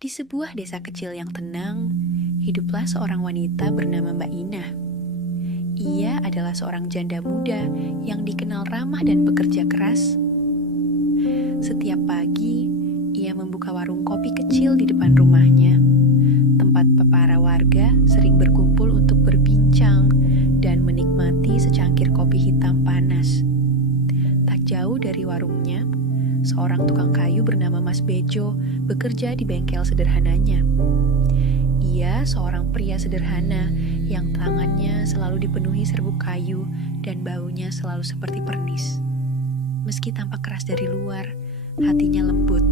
Di sebuah desa kecil yang tenang, hiduplah seorang wanita bernama Mbak Inah. Ia adalah seorang janda muda yang dikenal ramah dan bekerja keras. Setiap pagi, ia membuka warung kopi kecil di depan rumahnya, tempat para warga sering berkumpul untuk berbincang dan menikmati secangkir kopi hitam panas. Tak jauh dari warungnya, seorang tukang kayu bernama Mas Bejo bekerja di bengkel sederhananya. Ia seorang pria sederhana yang tangannya selalu dipenuhi serbuk kayu dan baunya selalu seperti pernis. Meski tampak keras dari luar, hatinya lembut,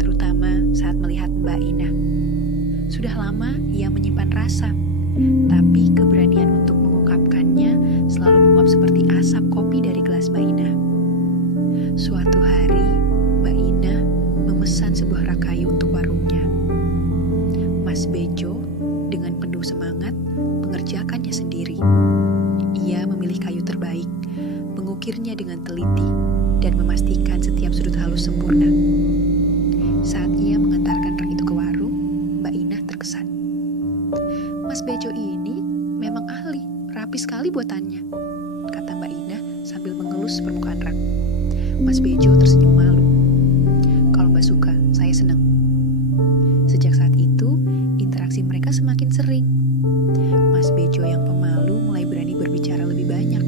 terutama saat melihat Mbak Inah. Sudah lama ia menyimpan rasa, tapi keberanian untuk mengungkapkannya selalu menguap seperti asap kopi dari gelas Mbak Inah. Suatu hari, Mbak Inah memesan sebuah rak kayu untuk warungnya. Mas Bejo dengan penuh semangat mengerjakannya sendiri. Ia memilih kayu terbaik, mengukirnya dengan teliti, dan memastikan setiap sudut halus sempurna. Saat ia mengantarkan rak itu ke warung, Mbak Inah terkesan. Mas Bejo ini memang ahli, rapi sekali buatannya, kata Mbak Inah sambil mengelus permukaan rak. Mas Bejo tersenyum malu. Kalau Mbak suka, saya senang. Sejak saat itu, interaksi mereka semakin sering. Mas Bejo yang pemalu mulai berani berbicara lebih banyak.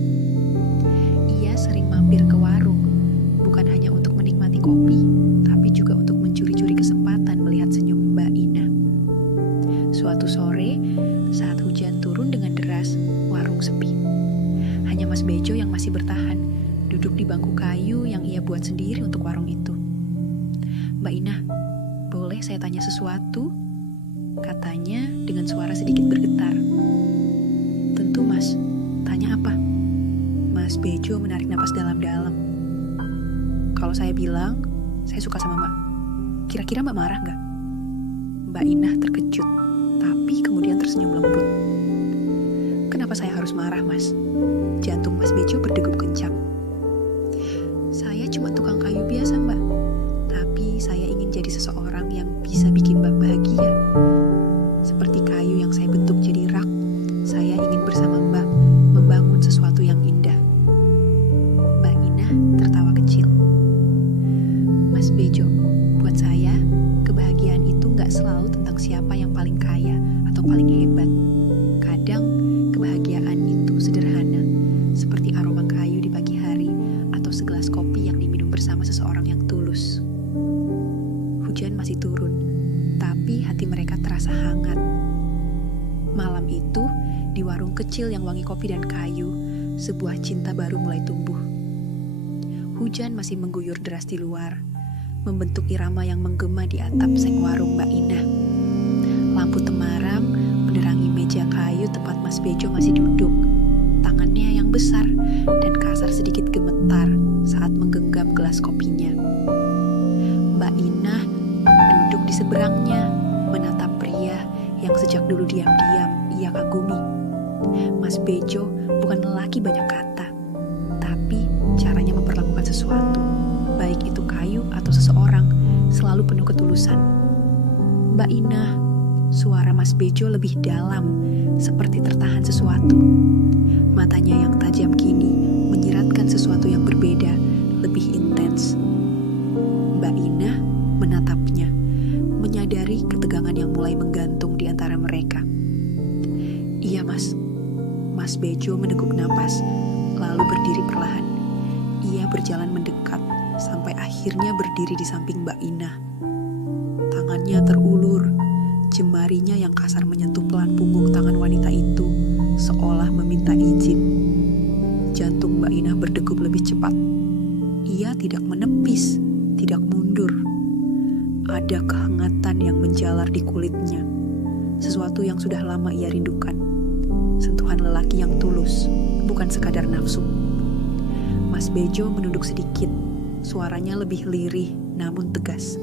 Ia sering mampir ke warung, bukan hanya untuk menikmati kopi, tapi juga untuk mencuri-curi kesempatan melihat senyum Mbak Inah. Suatu sore, saat hujan turun dengan deras, warung sepi. Hanya Mas Bejo yang masih bertahan, duduk di bangku kayu yang ia buat sendiri untuk warung itu. Mbak Inah, boleh saya tanya sesuatu? Katanya dengan suara sedikit bergetar. Tentu Mas, tanya apa? Mas Bejo menarik napas dalam-dalam. Kalau saya bilang, saya suka sama Mbak, kira-kira Mbak marah nggak? Mbak Inah terkejut, tapi kemudian tersenyum lembut. Kenapa saya harus marah, Mas? Jantung Mas Bejo berdegup kencang. Saya cuma tukang kayu biasa, Mbak. Tapi saya ingin jadi seseorang yang bisa bikin Mbak bahagia. Seperti kayu yang saya bentuk jadi rak, saya ingin bersama Mbak membangun sesuatu yang indah. Mbak Inah tertawa kecil. Mas Bejo, buat saya, kebahagiaan itu nggak selalu tentang siapa yang paling kaya atau paling hebat. Kadang, kebahagiaan itu sederhana, seperti aroma kayu di pagi hari atau segelas kopi yang diminum bersama seseorang yang tulus. Hujan masih turun, tapi hati mereka terasa hangat. Malam itu, di warung kecil yang wangi kopi dan kayu, sebuah cinta baru mulai tumbuh. Hujan masih mengguyur deras di luar, membentuk irama yang menggema di atap seng warung Mbak Inah. Lampu temaram menerangi meja kayu tempat Mas Bejo masih duduk. Tangannya yang besar dan kasar sedikit gemetar saat menggenggam gelas kopinya. Mbak Inah duduk di seberangnya, menatap pria yang sejak dulu diam-diam ia kagumi. Mas Bejo bukan lelaki banyak kata, tapi caranya memperlakukan sesuatu, baik itu kayu atau seseorang, selalu penuh ketulusan. Mbak Inah, suara Mas Bejo lebih dalam, seperti tertahan sesuatu. Matanya yang tajam kini menyiratkan sesuatu yang berbeda, lebih intens. Mbak Inah menatapnya, menyadari ketegangan yang mulai menggantung di antara mereka. Iya Mas. Mas Bejo meneguk napas, lalu berdiri perlahan. Ia berjalan mendekat, sampai akhirnya berdiri di samping Mbak Inah. Tangannya terulur, jemarinya yang kasar menyentuh pelan punggung tangan wanita itu, seolah meminta izin. Jantung Mbak Inah berdegup lebih cepat. Ia tidak menepis, tidak mundur. Ada kehangatan yang menjalar di kulitnya, sesuatu yang sudah lama ia rindukan. Sentuhan lelaki yang tulus, bukan sekadar nafsu. Mas Bejo menunduk sedikit, suaranya lebih lirih namun tegas.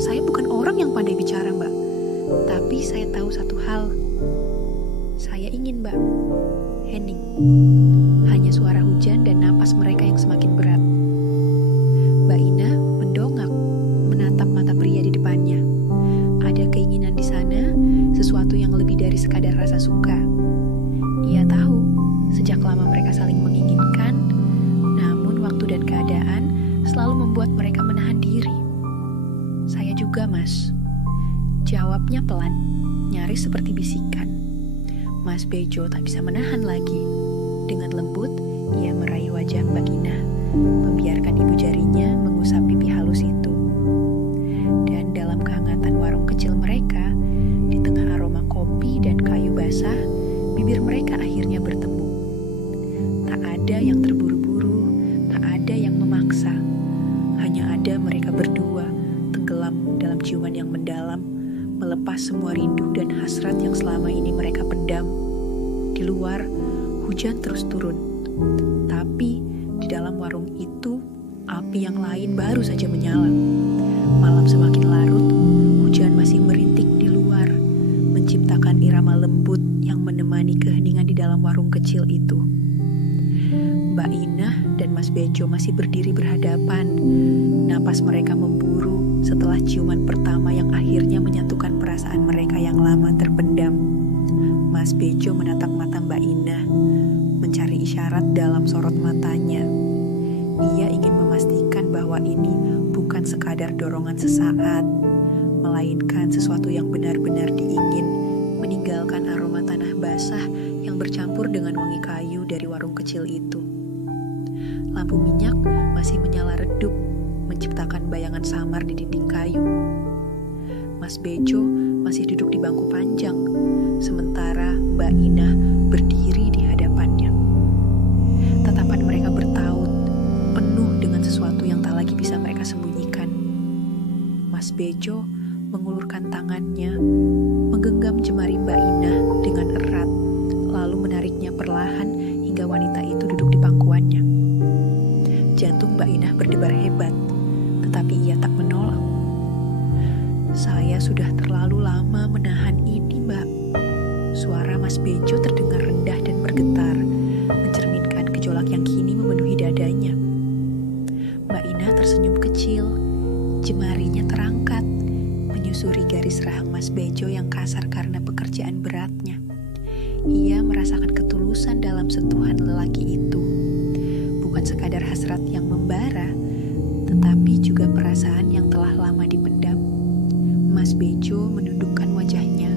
Saya bukan orang yang pandai bicara, Mbak, tapi saya tahu satu hal. Saya ingin, Mbak. Hening. Hanya suara hujan dan napas mereka yang semakin berat. Mbak Inah mendongak, menatap mata pria di depannya. suka. Ia tahu sejak lama mereka saling menginginkan, namun waktu dan keadaan selalu membuat mereka menahan diri. Saya juga, Mas. Jawabnya pelan, nyaris seperti bisikan. Mas Bejo tak bisa menahan lagi. Dengan lembut, ia meraih wajah Mbak Inah, membiarkan ibu jarinya mengusap pipi halus itu. Dan dalam kehangatan warung kecil mereka, di tengah aroma kopi dan kayu basah, bibir mereka akhirnya bertemu. Tak ada yang terburu-buru, tak ada yang memaksa. Hanya ada mereka berdua, tenggelam dalam ciuman yang mendalam, melepas semua rindu dan hasrat yang selama ini mereka pendam. Di luar, hujan terus turun. Tapi di dalam warung itu, api yang lain baru saja menyala. Malam semakin larut, hujan masih merintik di luar, menciptakan irama lembut yang menemani keheningan di dalam warung kecil itu. Mbak Inah dan Mas Bejo masih berdiri berhadapan. Napas mereka memburu setelah ciuman pertama yang akhirnya menyatukan perasaan mereka yang lama terpendam. Mas Bejo menatap mata Mbak Inah, mencari isyarat dalam sorot matanya. Ia ingin memastikan bahwa ini bukan sekadar dorongan sesaat, melainkan sesuatu yang benar-benar diingin, meninggalkan aroma tanah basah yang bercampur dengan wangi kayu dari warung kecil itu. Lampu minyak masih menyala redup, menciptakan bayangan samar di dinding kayu. Mas Bejo masih duduk di bangku panjang, sementara Mbak Inah berdiri di hadapannya. Tatapan mereka bertaut, penuh dengan sesuatu yang tak lagi bisa mereka sembunyikan. Mas Bejo mengulurkan tangannya, menggenggam jemari Mbak Inah dengan erat, lalu menariknya perlahan hingga wanita itu duduk di pangkuannya. Jantung Mbak Inah berdebar hebat, tetapi ia tak menolak. "Saya sudah terlalu lama menahan ini, Mbak." Suara Mas Bejo terdengar rendah dan bergetar, mencerminkan gejolak yang kini memenuhi dadanya. Mbak Inah tersenyum kecil, jemarinya terangkat, menyusuri garis rahang Mas Bejo yang kasar karena pekerjaan beratnya. Ia merasakan ketulusan dalam sentuhan lelaki itu. Bukan sekadar hasrat yang membara, tetapi juga perasaan yang telah lama dipendam. Mas Bejo menundukkan wajahnya,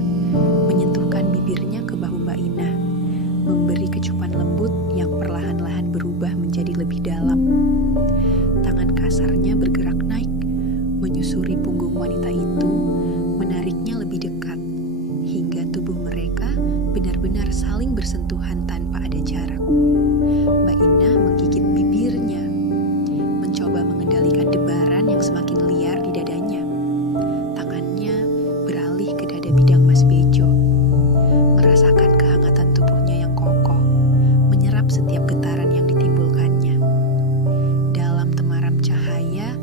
menyentuhkan bibirnya ke bahu Mbak Inah, memberi kecupan lembut yang perlahan-lahan berubah menjadi lebih dalam. Tangan kasarnya bergerak naik, menyusuri punggung wanita itu, menariknya lebih dekat, hingga tubuh mereka benar-benar saling bersentuhan tanpa ada jarak. Mbak Inah menggigit bibirnya, mencoba mengendalikan debaran yang semakin liar di dadanya. Tangannya beralih ke dada bidang Mas Bejo, merasakan kehangatan tubuhnya yang kokoh, menyerap setiap getaran yang ditimbulkannya. Dalam temaram cahaya,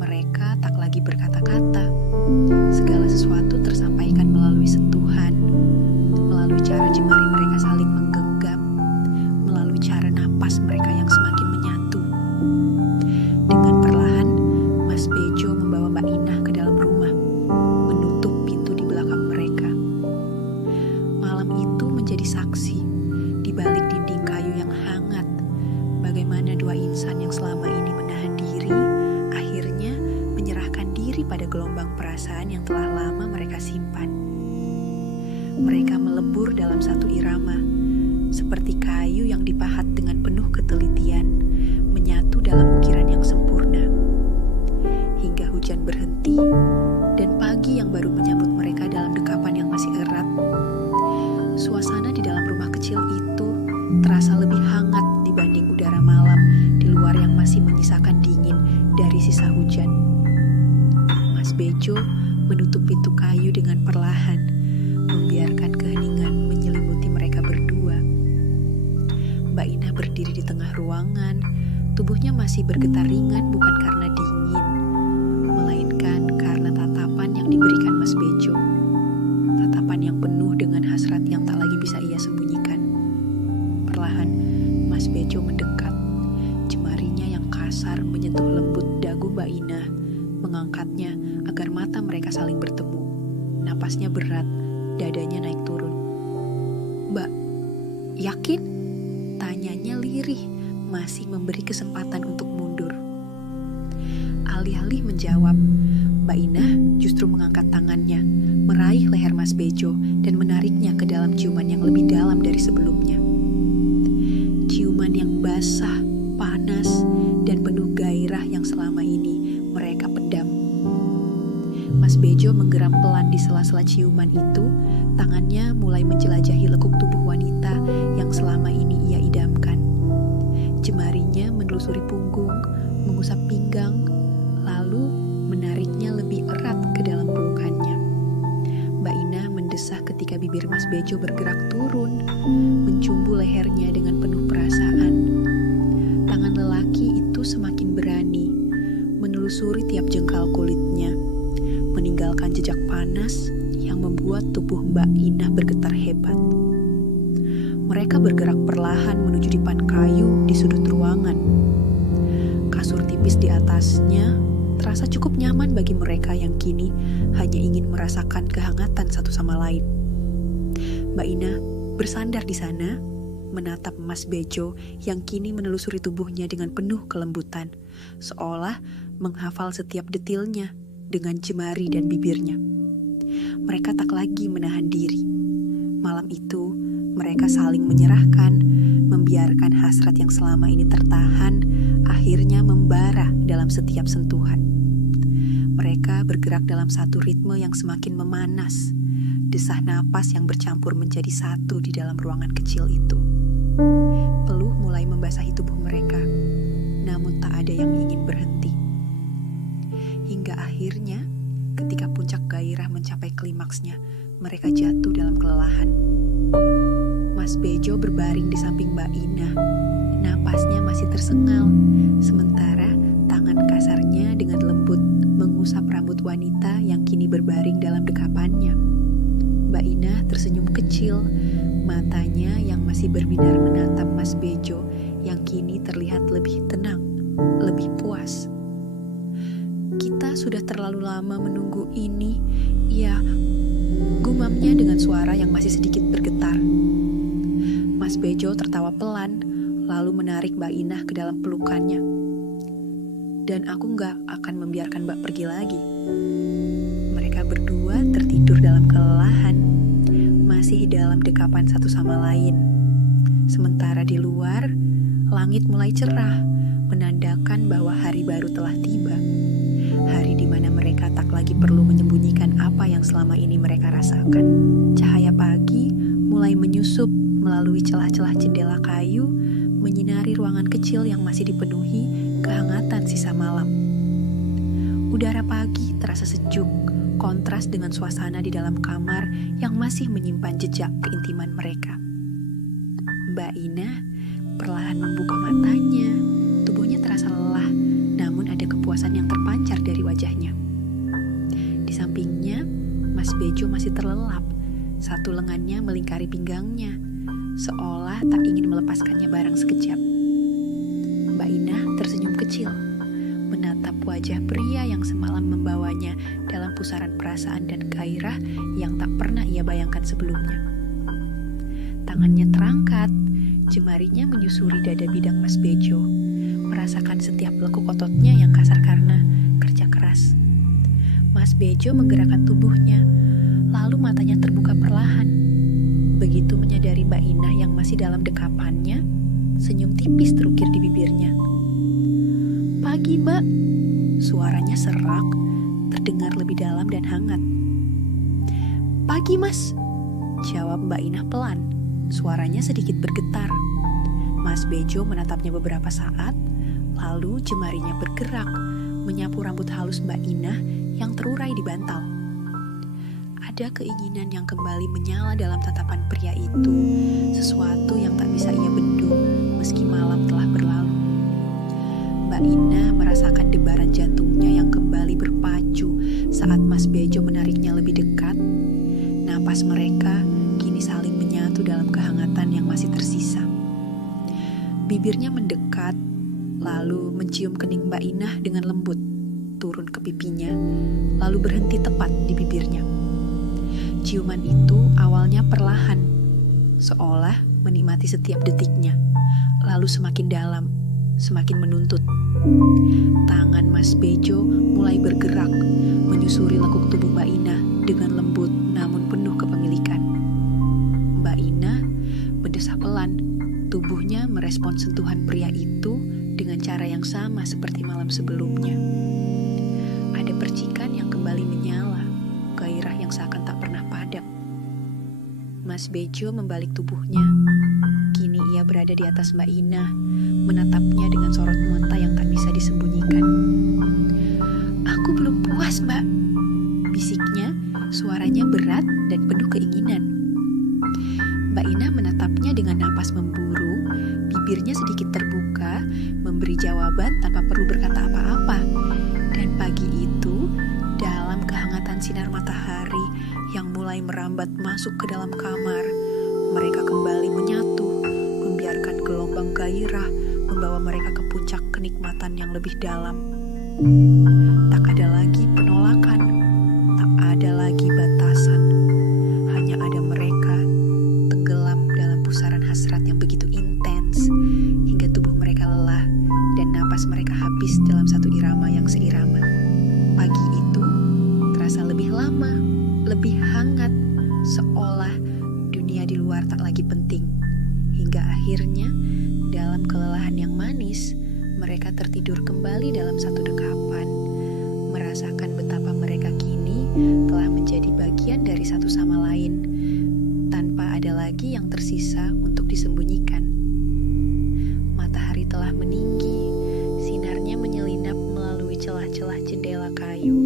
mereka tak lagi berkata-kata. Segala sesuatu tersampaikan melalui sentuhan, melalui cara jemari mereka saling menggenggam, melalui cara napas mereka yang semakin menyatu. Dengan perlahan, Mas Bejo membawa Mbak Inah ke dalam rumah, menutup pintu di belakang mereka. Malam itu menjadi saksi, di balik dinding kayu yang hangat, bagaimana dua insan yang selama ini menahan diri, akhirnya menyerahkan diri pada gelombang perasaan yang telah lama mereka simpan. Mereka melebur dalam satu irama, seperti kayu yang dipahat dengan penuh ketelitian, menyatu dalam ukiran yang sempurna. Hingga hujan berhenti, dan pagi yang baru menyambut mereka dalam dekapan yang masih erat. Suasana di dalam rumah kecil itu terasa lebih hangat dibanding udara malam di luar yang masih menyisakan dingin dari sisa hujan. Mas Bejo menutup pintu kayu dengan perlahan, membiarkan keheningan menyelimuti mereka berdua. Mbak Inah berdiri di tengah ruangan, tubuhnya masih bergetar ringan bukan karena dingin, melainkan karena tatapan yang diberikan Mas Bejo. Tatapan yang penuh dengan hasrat yang tak lagi bisa ia sembunyikan. Perlahan, Mas Bejo mendekat, jemarinya yang kasar menyentuh lembut dagu Mbak Inah, mengangkatnya agar mata mereka saling bertemu. Napasnya berat, dadanya naik turun. "Mbak, yakin?" Tanyanya lirih, masih memberi kesempatan untuk mundur. Alih-alih menjawab, Mbak Inah justru mengangkat tangannya, meraih leher Mas Bejo dan menariknya ke dalam ciuman yang lebih dalam dari sebelumnya. Ciuman yang basah, panas, dan penuh gairah yang selama ini mereka pedam. Mas Bejo menggeram pelan di sela-sela ciuman itu, tangannya mulai menjelajahi lekuk tubuh wanita yang selama ini ia idamkan. Jemarinya menelusuri punggung, mengusap pinggang, lalu menariknya lebih erat ke dalam pelukannya. Mbak Inah mendesah ketika bibir Mas Bejo bergerak turun, mencumbu lehernya dengan penuh perasaan. Tangan lelaki itu semakin berani, menelusuri tiap jengkal kulitnya, meninggalkan jejak panas yang membuat tubuh Mbak Inah bergetar hebat. Mereka bergerak perlahan menuju dipan kayu di sudut ruangan. Kasur tipis di atasnya terasa cukup nyaman bagi mereka yang kini hanya ingin merasakan kehangatan satu sama lain. Mbak Inah bersandar di sana, menatap Mas Bejo yang kini menelusuri tubuhnya dengan penuh kelembutan, seolah menghafal setiap detilnya dengan jemari dan bibirnya. Mereka tak lagi menahan diri. Malam itu, mereka saling menyerahkan, membiarkan hasrat yang selama ini tertahan, akhirnya membara dalam setiap sentuhan. Mereka bergerak dalam satu ritme yang semakin memanas, desah napas yang bercampur menjadi satu di dalam ruangan kecil itu. Peluh mulai membasahi tubuh mereka, namun tak ada yang ingin berhenti. Hingga akhirnya, ketika puncak gairah mencapai klimaksnya, mereka jatuh dalam kelelahan. Mas Bejo berbaring di samping Mbak Inah. Napasnya masih tersengal, sementara tangan kasarnya dengan lembut mengusap rambut wanita yang kini berbaring dalam dekapannya. Mbak Inah tersenyum kecil, matanya yang masih berbinar menatap Mas Bejo yang kini terlihat lebih tenang, lebih puas. Kita sudah terlalu lama menunggu ini, ya, gumamnya dengan suara yang masih sedikit bergetar. Mas Bejo tertawa pelan, lalu menarik Mbak Inah ke dalam pelukannya. Dan aku gak akan membiarkan Mbak pergi lagi. Mereka berdua tertidur dalam kelelahan, masih dalam dekapan satu sama lain. Sementara di luar, langit mulai cerah, menandakan bahwa hari baru telah tiba. Hari di mana mereka tak lagi perlu menyembunyikan apa yang selama ini mereka rasakan. Cahaya pagi mulai menyusup melalui celah-celah jendela kayu, menyinari ruangan kecil yang masih dipenuhi kehangatan sisa malam. Udara pagi terasa sejuk, kontras dengan suasana di dalam kamar yang masih menyimpan jejak keintiman mereka. Mbak Inah perlahan membuka matanya, tubuhnya terasa lelah, namun ada kepuasan yang terpancar dari wajahnya. Di sampingnya, Mas Bejo masih terlelap, satu lengannya melingkari pinggangnya, seolah tak ingin melepaskannya barang sekejap. Mbak Inah tersenyum kecil, menatap wajah pria yang semalam membawanya dalam pusaran perasaan dan gairah yang tak pernah ia bayangkan sebelumnya. Tangannya terangkat, jemarinya menyusuri dada bidang Mas Bejo, merasakan setiap lekuk ototnya yang kasar karena kerja keras. Mas Bejo menggerakkan tubuhnya, lalu matanya terbuka perlahan. Begitu menyadari Mbak Inah yang masih dalam dekapannya, senyum tipis terukir di bibirnya. "Pagi, Mbak." Suaranya serak, terdengar lebih dalam dan hangat. "Pagi, Mas," jawab Mbak Inah pelan. Suaranya sedikit bergetar. Mas Bejo menatapnya beberapa saat, lalu jemarinya bergerak, menyapu rambut halus Mbak Inah yang terurai di bantal. Ada keinginan yang kembali menyala dalam tatapan pria itu, sesuatu yang tak bisa ia bendung meski malam telah berlalu. Mbak Inah merasakan debaran jantungnya yang kembali berpacu saat Mas Bejo menariknya lebih dekat. Napas mereka kini saling menyatu dalam kehangatan yang masih tersisa. Bibirnya mendekat, lalu mencium kening Mbak Inah dengan lembut, turun ke pipinya, lalu berhenti tepat di bibirnya. Ciuman itu awalnya perlahan, seolah menikmati setiap detiknya, lalu semakin dalam, semakin menuntut. Tangan Mas Bejo mulai bergerak, menyusuri lekuk tubuh Mbak Ina dengan lembut namun penuh kepemilikan. Mbak Ina mendesah pelan, tubuhnya merespon sentuhan pria itu dengan cara yang sama seperti malam sebelumnya. Ada percikan yang kembali menyala, gairah yang seakan tak pernah padam. Mas Bejo membalik tubuhnya. Kini ia berada di atas Mbak Ina, menatapnya dengan sorot mata yang tak bisa disembunyikan. "Aku belum puas, Mbak," bisiknya, suaranya berat dan penuh keinginan. Mbak Ina menatapnya dengan napas memburu, bibirnya sedikit terbuka, memberi jawaban tanpa perlu berkata apa-apa. Dan pagi itu, dalam kehangatan sinar matahari yang mulai merambat masuk ke dalam kamar, mereka kembali menyatu, membiarkan gelombang gairah membawa mereka ke puncak kenikmatan yang lebih dalam. Tak ada lagi penolakan, tak ada lagi batasan, hanya ada mereka tenggelam dalam pusaran hasrat yang begitu intens hingga tubuh mereka lelah dan napas mereka habis dalam satu irama yang seirama. Pagi itu terasa lebih lama, lebih hangat, seolah dunia di luar tak lagi penting. Hingga akhirnya, dalam kelelahan yang manis, mereka tertidur kembali dalam satu dekapan, merasakan betapa mereka kini telah menjadi bagian dari satu sama lain, tanpa ada lagi yang tersisa untuk disembunyikan. Matahari telah meninggi, sinarnya menyelinap melalui celah-celah jendela kayu,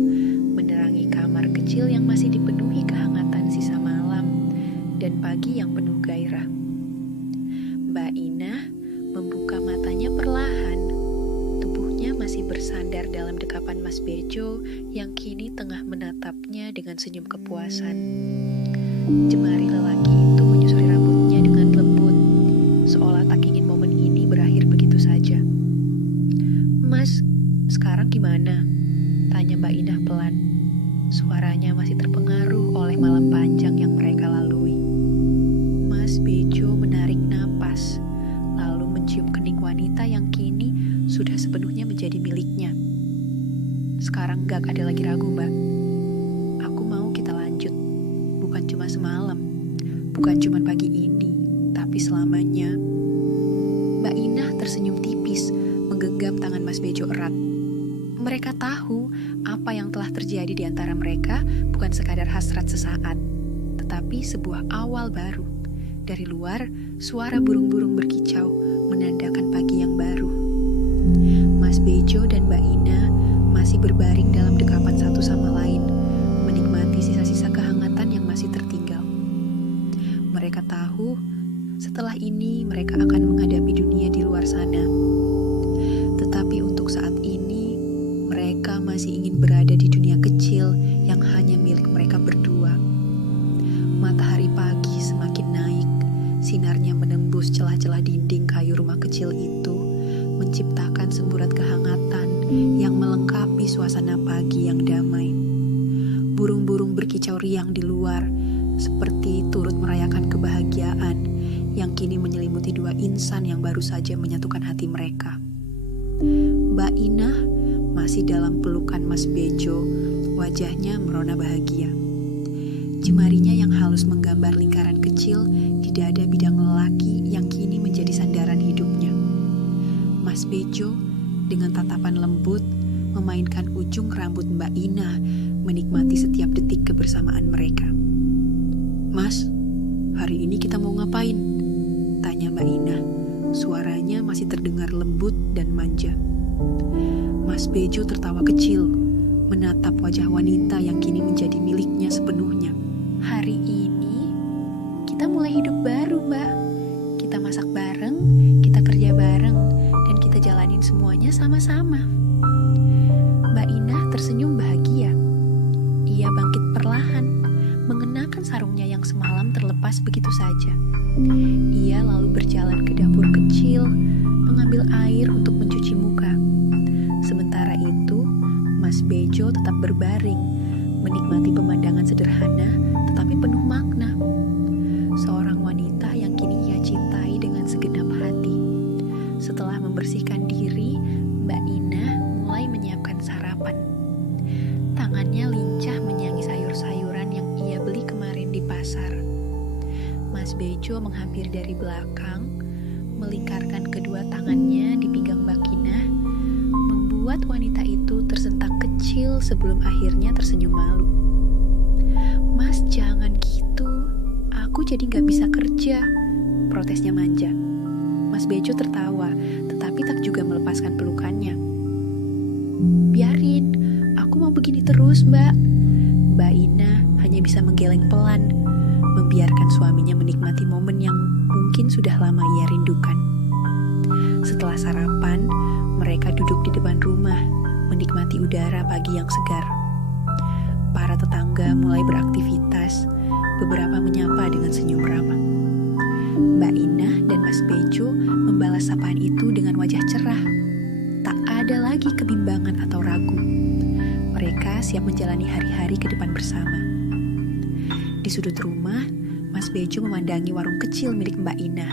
menerangi kamar kecil yang masih dipenuhi kehangatan sisa malam dan pagi yang penuh gairah. Mbak Ina membuka matanya perlahan. Tubuhnya masih bersandar dalam dekapan Mas Bejo yang kini tengah menatapnya dengan senyum kepuasan. Jemari lelaki itu menyusuri rambutnya dengan lembut, seolah tak ingin momen ini berakhir begitu saja. "Mas, sekarang gimana?" tanya Mbak Ina pelan. Suaranya masih terpengaruh oleh malam panjang yang mereka lalui. Mas Bejo menarik napas, lalu mencium kening wanita yang kini sudah sepenuhnya menjadi miliknya. "Sekarang gak ada lagi ragu, Mbak. Aku mau kita lanjut. Bukan cuma semalam, bukan cuma pagi ini, tapi selamanya." Mbak Ina tersenyum tipis, menggenggam tangan Mas Bejo erat. Mereka tahu apa yang telah terjadi di antara mereka bukan sekadar hasrat sesaat, tetapi sebuah awal baru. Dari luar, suara burung-burung berkicau menandakan pagi yang baru. Mas Bejo dan Mbak Ina masih berbaring dalam dekapan satu sama lain, menikmati sisa-sisa kehangatan yang masih tertinggal. Mereka tahu, setelah ini mereka akan menghadapi dunia di luar sana. Tetapi untuk saat ini, mereka masih ingin berada di dunia kecil yang hanya milik mereka berdua. Matahari pagi semakin naik, sinarnya menembus celah-celah dinding kayu rumah kecil itu, menciptakan semburat kehangatan yang melengkapi suasana pagi yang damai. Burung-burung berkicau riang di luar, seperti turut merayakan kebahagiaan yang kini menyelimuti dua insan yang baru saja menyatukan hati mereka. Mbak Ina masih dalam pelukan Mas Bejo, wajahnya merona bahagia. Jemarinya yang halus menggambar lingkaran kecil di dada bidang lelaki yang kini menjadi sandaran hidupnya. Mas Bejo dengan tatapan lembut memainkan ujung rambut Mbak Ina, menikmati setiap detik kebersamaan mereka. "Mas, hari ini kita mau ngapain?" tanya Mbak Ina. Suaranya masih terdengar lembut dan manja. Mas Bejo tertawa kecil, menatap wajah wanita yang kini menjadi miliknya sepenuhnya. "Hari ini kita mulai hidup baru, Mbak. Kita masak bareng, kita kerja bareng, dan kita jalanin semuanya sama-sama." Mbak Ina tersenyum bahagia. Ia bangkit perlahan, mengenakan sarungnya yang semalam terlepas begitu saja. Ia lalu berjalan ke dapur kecil, mengambil air untuk mencuci muka. Sementara itu, Mas Bejo tetap berbaring, menikmati pemandangan sederhana tetapi penuh makna. Seorang wanita yang Mas Bejo menghampiri dari belakang, melingkarkan kedua tangannya di pinggang Mbak Inah, membuat wanita itu tersentak kecil sebelum akhirnya tersenyum malu. "Mas, jangan gitu. Aku jadi gak bisa kerja," protesnya manja. Mas Bejo tertawa, tetapi tak juga melepaskan pelukannya. "Biarin, aku mau begini terus, Mbak." Mbak Inah hanya bisa menggeleng pelan, membiarkan suaminya menikmati momen yang mungkin sudah lama ia rindukan. Setelah sarapan, mereka duduk di depan rumah, menikmati udara pagi yang segar. Para tetangga mulai beraktivitas, beberapa menyapa dengan senyum ramah. Mbak Inah dan Mas Bejo membalas sapaan itu dengan wajah cerah. Tak ada lagi kebimbangan atau ragu. Mereka siap menjalani hari-hari ke depan bersama. Di sudut rumah, Mas Bejo memandangi warung kecil milik Mbak Inah.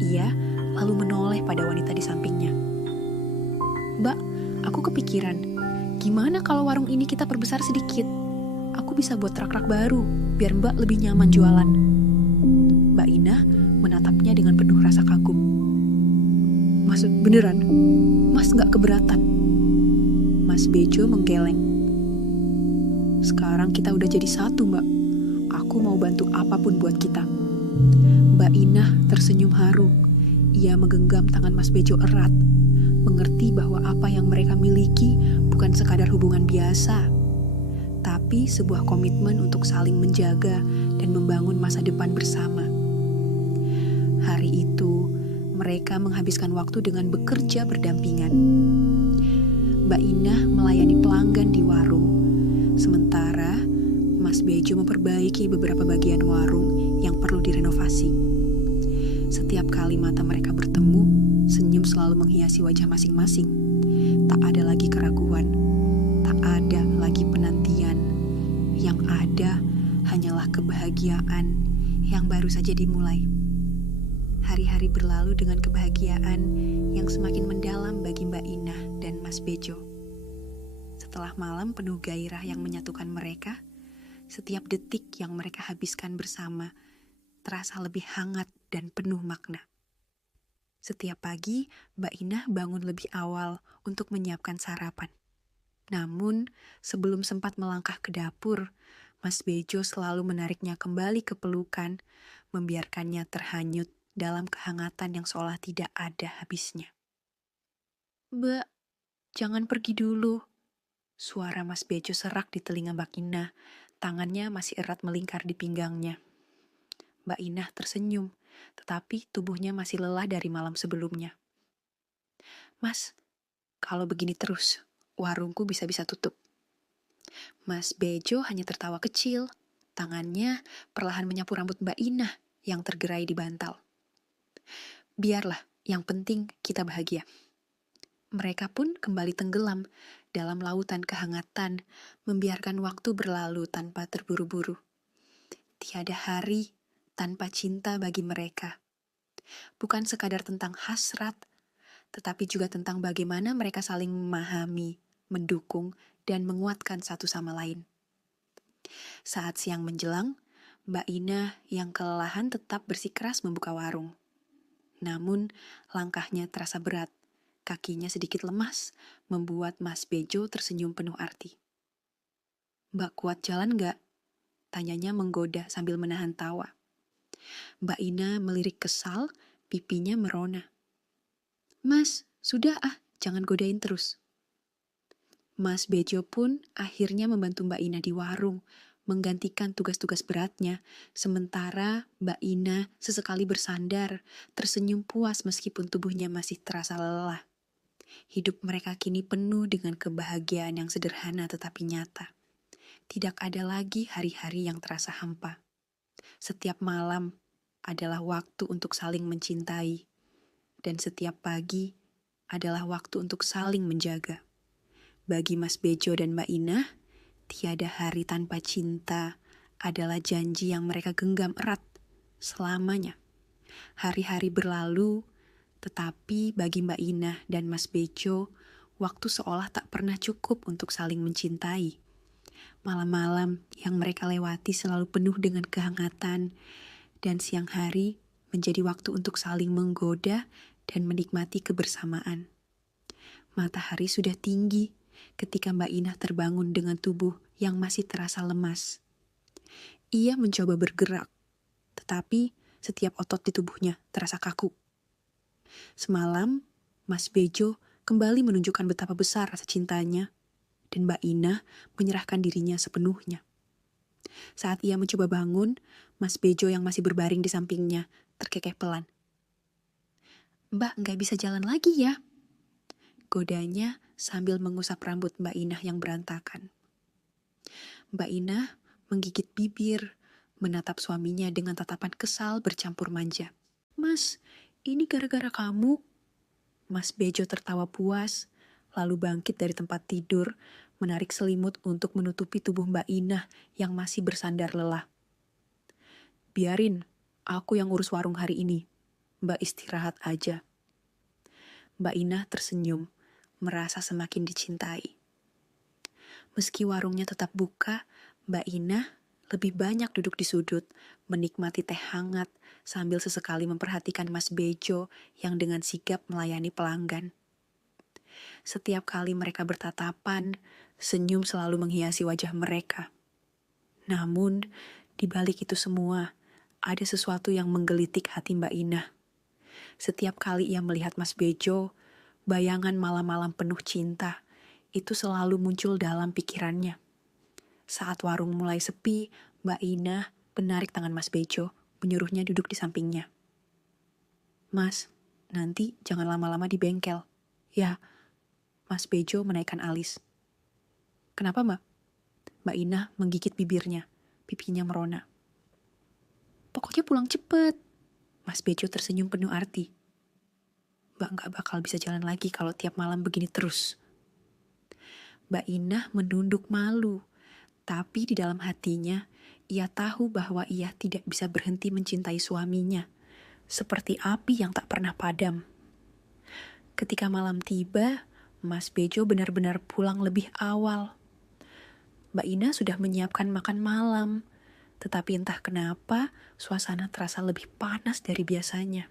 Ia lalu menoleh pada wanita di sampingnya. "Mbak, aku kepikiran, gimana kalau warung ini kita perbesar sedikit? Aku bisa buat rak-rak baru, biar Mbak lebih nyaman jualan." Mbak Inah menatapnya dengan penuh rasa kagum. "Mas, beneran? Mas gak keberatan?" Mas Bejo menggeleng. "Sekarang kita udah jadi satu, Mbak. Aku mau bantu apapun buat kita." Mbak Inah tersenyum haru. Ia menggenggam tangan Mas Bejo erat, mengerti bahwa apa yang mereka miliki bukan sekadar hubungan biasa, tapi sebuah komitmen untuk saling menjaga dan membangun masa depan bersama. Hari itu, mereka menghabiskan waktu dengan bekerja berdampingan. Mbak Inah melayani pelanggan di warung, sementara Mas Bejo memperbaiki beberapa bagian warung yang perlu direnovasi. Setiap kali mata mereka bertemu, senyum selalu menghiasi wajah masing-masing. Tak ada lagi keraguan, tak ada lagi penantian. Yang ada hanyalah kebahagiaan yang baru saja dimulai. Hari-hari berlalu dengan kebahagiaan yang semakin mendalam bagi Mbak Inah dan Mas Bejo. Setelah malam penuh gairah yang menyatukan mereka, setiap detik yang mereka habiskan bersama terasa lebih hangat dan penuh makna. Setiap pagi, Mbak Inah bangun lebih awal untuk menyiapkan sarapan. Namun, sebelum sempat melangkah ke dapur, Mas Bejo selalu menariknya kembali ke pelukan, membiarkannya terhanyut dalam kehangatan yang seolah tidak ada habisnya. "Mbak, jangan pergi dulu." Suara Mas Bejo serak di telinga Mbak Inah, tangannya masih erat melingkar di pinggangnya. Mbak Inah tersenyum, tetapi tubuhnya masih lelah dari malam sebelumnya. "Mas, kalau begini terus, warungku bisa-bisa tutup." Mas Bejo hanya tertawa kecil, tangannya perlahan menyapu rambut Mbak Inah yang tergerai di bantal. "Biarlah, yang penting kita bahagia." Mereka pun kembali tenggelam dalam lautan kehangatan, membiarkan waktu berlalu tanpa terburu-buru. Tiada hari tanpa cinta bagi mereka. Bukan sekadar tentang hasrat, tetapi juga tentang bagaimana mereka saling memahami, mendukung, dan menguatkan satu sama lain. Saat siang menjelang, Mbak Inah yang kelelahan tetap bersikeras membuka warung. Namun, langkahnya terasa berat, kakinya sedikit lemas, membuat Mas Bejo tersenyum penuh arti. "Mbak kuat jalan gak?" tanyanya menggoda sambil menahan tawa. Mbak Inah melirik kesal, pipinya merona. "Mas, sudah jangan godain terus." Mas Bejo pun akhirnya membantu Mbak Inah di warung, menggantikan tugas-tugas beratnya, sementara Mbak Inah sesekali bersandar, tersenyum puas meskipun tubuhnya masih terasa lelah. Hidup mereka kini penuh dengan kebahagiaan yang sederhana tetapi nyata. Tidak ada lagi hari-hari yang terasa hampa. Setiap malam adalah waktu untuk saling mencintai, dan setiap pagi adalah waktu untuk saling menjaga. Bagi Mas Bejo dan Mbak Inah, tiada hari tanpa cinta adalah janji yang mereka genggam erat selamanya. Hari-hari berlalu, tetapi bagi Mbak Inah dan Mas Bejo, waktu seolah tak pernah cukup untuk saling mencintai. Malam-malam yang mereka lewati selalu penuh dengan kehangatan, dan siang hari menjadi waktu untuk saling menggoda dan menikmati kebersamaan. Matahari sudah tinggi ketika Mbak Inah terbangun dengan tubuh yang masih terasa lemas. Ia mencoba bergerak, tetapi setiap otot di tubuhnya terasa kaku. Semalam, Mas Bejo kembali menunjukkan betapa besar rasa cintanya, dan Mbak Inah menyerahkan dirinya sepenuhnya. Saat ia mencoba bangun, Mas Bejo yang masih berbaring di sampingnya terkekeh pelan. "Mbak nggak bisa jalan lagi ya?" godanya sambil mengusap rambut Mbak Inah yang berantakan. Mbak Inah menggigit bibir, menatap suaminya dengan tatapan kesal bercampur manja. "Mas, ini gara-gara kamu." Mas Bejo tertawa puas, lalu bangkit dari tempat tidur, menarik selimut untuk menutupi tubuh Mbak Inah yang masih bersandar lelah. "Biarin, aku yang urus warung hari ini. Mbak istirahat aja." Mbak Inah tersenyum, merasa semakin dicintai. Meski warungnya tetap buka, Mbak Inah lebih banyak duduk di sudut, menikmati teh hangat sambil sesekali memperhatikan Mas Bejo yang dengan sigap melayani pelanggan. Setiap kali mereka bertatapan, senyum selalu menghiasi wajah mereka. Namun, di balik itu semua, ada sesuatu yang menggelitik hati Mbak Inah. Setiap kali ia melihat Mas Bejo, bayangan malam-malam penuh cinta itu selalu muncul dalam pikirannya. Saat warung mulai sepi, Mbak Inah menarik tangan Mas Bejo, menyuruhnya duduk di sampingnya. "Mas, nanti jangan lama-lama di bengkel." "Ya." Mas Bejo menaikkan alis. "Kenapa, Mbak?" Mbak Inah menggigit bibirnya, pipinya merona. "Pokoknya pulang cepet." Mas Bejo tersenyum penuh arti. "Mbak nggak bakal bisa jalan lagi kalau tiap malam begini terus." Mbak Inah menunduk malu, tapi di dalam hatinya, ia tahu bahwa ia tidak bisa berhenti mencintai suaminya, seperti api yang tak pernah padam. Ketika malam tiba, Mas Bejo benar-benar pulang lebih awal. Mbak Inah sudah menyiapkan makan malam, tetapi entah kenapa suasana terasa lebih panas dari biasanya.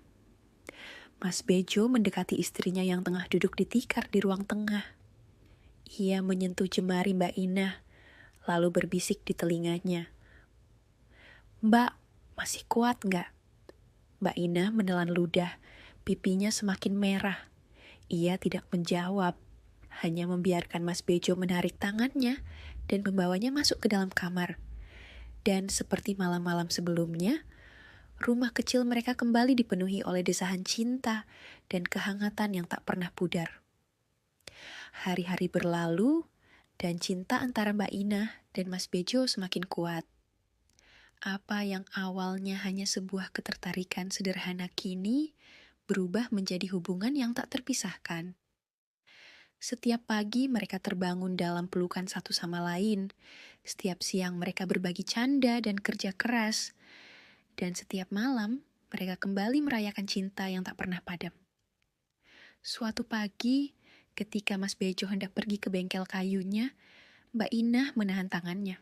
Mas Bejo mendekati istrinya yang tengah duduk di tikar di ruang tengah. Ia menyentuh jemari Mbak Inah, lalu berbisik di telinganya. "Mbak, masih kuat nggak?" Mbak Inah menelan ludah, pipinya semakin merah. Ia tidak menjawab, hanya membiarkan Mas Bejo menarik tangannya dan membawanya masuk ke dalam kamar. Dan seperti malam-malam sebelumnya, rumah kecil mereka kembali dipenuhi oleh desahan cinta dan kehangatan yang tak pernah pudar. Hari-hari berlalu, dan cinta antara Mbak Inah dan Mas Bejo semakin kuat. Apa yang awalnya hanya sebuah ketertarikan sederhana kini berubah menjadi hubungan yang tak terpisahkan. Setiap pagi mereka terbangun dalam pelukan satu sama lain. Setiap siang mereka berbagi canda dan kerja keras. Dan setiap malam mereka kembali merayakan cinta yang tak pernah padam. Suatu pagi, ketika Mas Bejo hendak pergi ke bengkel kayunya, Mbak Inah menahan tangannya.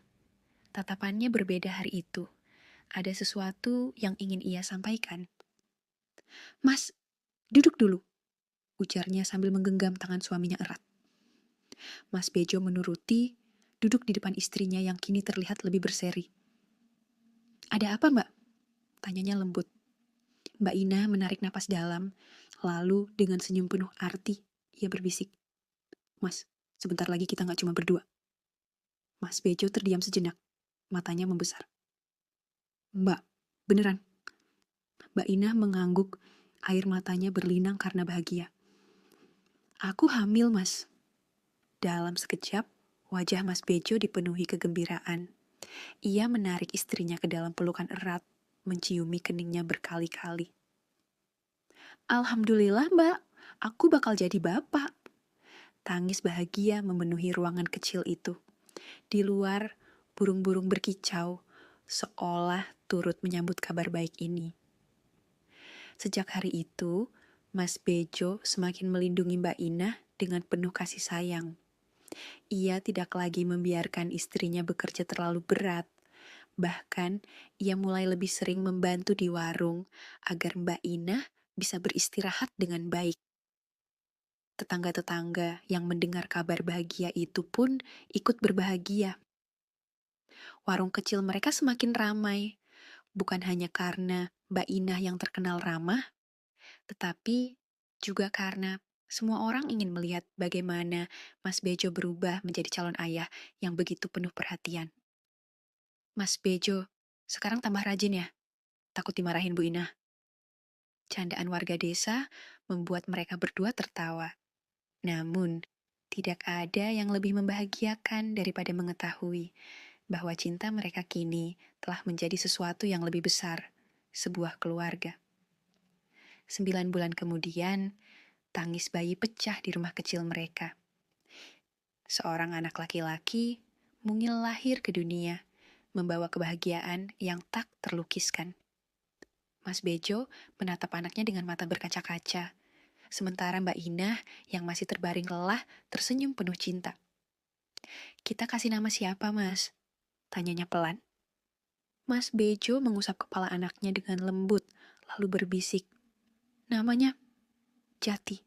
Tatapannya berbeda hari itu. Ada sesuatu yang ingin ia sampaikan. "Mas, duduk dulu," ujarnya sambil menggenggam tangan suaminya erat. Mas Bejo menuruti, duduk di depan istrinya yang kini terlihat lebih berseri. "Ada apa, Mbak?" tanyanya lembut. Mbak Inah menarik napas dalam, lalu dengan senyum penuh arti, ia berbisik. "Mas, sebentar lagi kita gak cuma berdua." Mas Bejo terdiam sejenak, matanya membesar. "Mbak, beneran?" Mbak Inah mengangguk, air matanya berlinang karena bahagia. "Aku hamil, Mas." Dalam sekejap, wajah Mas Bejo dipenuhi kegembiraan. Ia menarik istrinya ke dalam pelukan erat, menciumi keningnya berkali-kali. "Alhamdulillah, Mbak, aku bakal jadi bapak." Tangis bahagia memenuhi ruangan kecil itu. Di luar, burung-burung berkicau, seolah turut menyambut kabar baik ini. Sejak hari itu, Mas Bejo semakin melindungi Mbak Inah dengan penuh kasih sayang. Ia tidak lagi membiarkan istrinya bekerja terlalu berat, Bahkan, ia mulai lebih sering membantu di warung agar Mbak Inah bisa beristirahat dengan baik. Tetangga-tetangga yang mendengar kabar bahagia itu pun ikut berbahagia. Warung kecil mereka semakin ramai, bukan hanya karena Mbak Inah yang terkenal ramah, tetapi juga karena semua orang ingin melihat bagaimana Mas Bejo berubah menjadi calon ayah yang begitu penuh perhatian. Mas Bejo, sekarang tambah rajin ya, takut dimarahin Bu Inah. Candaan warga desa membuat mereka berdua tertawa. Namun, tidak ada yang lebih membahagiakan daripada mengetahui bahwa cinta mereka kini telah menjadi sesuatu yang lebih besar, sebuah keluarga. 9 bulan kemudian, tangis bayi pecah di rumah kecil mereka. Seorang anak laki-laki mungil lahir ke dunia, membawa kebahagiaan yang tak terlukiskan. Mas Bejo menatap anaknya dengan mata berkaca-kaca, sementara Mbak Inah yang masih terbaring lelah tersenyum penuh cinta. "Kita kasih nama siapa, Mas?" tanyanya pelan. Mas Bejo mengusap kepala anaknya dengan lembut, lalu berbisik, "Namanya Jati,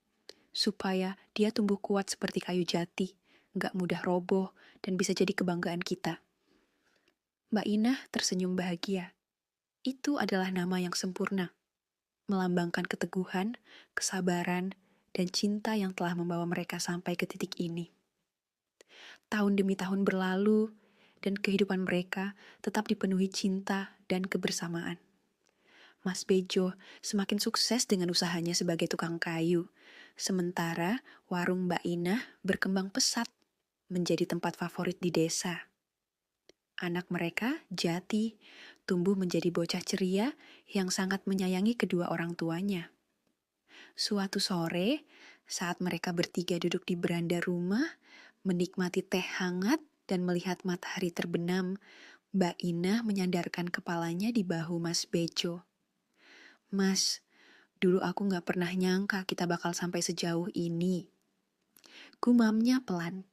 supaya dia tumbuh kuat seperti kayu jati, gak mudah roboh, dan bisa jadi kebanggaan kita." Mbak Inah tersenyum bahagia. Itu adalah nama yang sempurna, melambangkan keteguhan, kesabaran, dan cinta yang telah membawa mereka sampai ke titik ini. Tahun demi tahun berlalu, dan kehidupan mereka tetap dipenuhi cinta dan kebersamaan. Mas Bejo semakin sukses dengan usahanya sebagai tukang kayu, sementara warung Mbak Inah berkembang pesat menjadi tempat favorit di desa. Anak mereka, Jati, tumbuh menjadi bocah ceria yang sangat menyayangi kedua orang tuanya. Suatu sore, saat mereka bertiga duduk di beranda rumah, menikmati teh hangat dan melihat matahari terbenam, Mbak Inah menyandarkan kepalanya di bahu Mas Bejo. "Mas, dulu aku gak pernah nyangka kita bakal sampai sejauh ini," gumamnya pelan.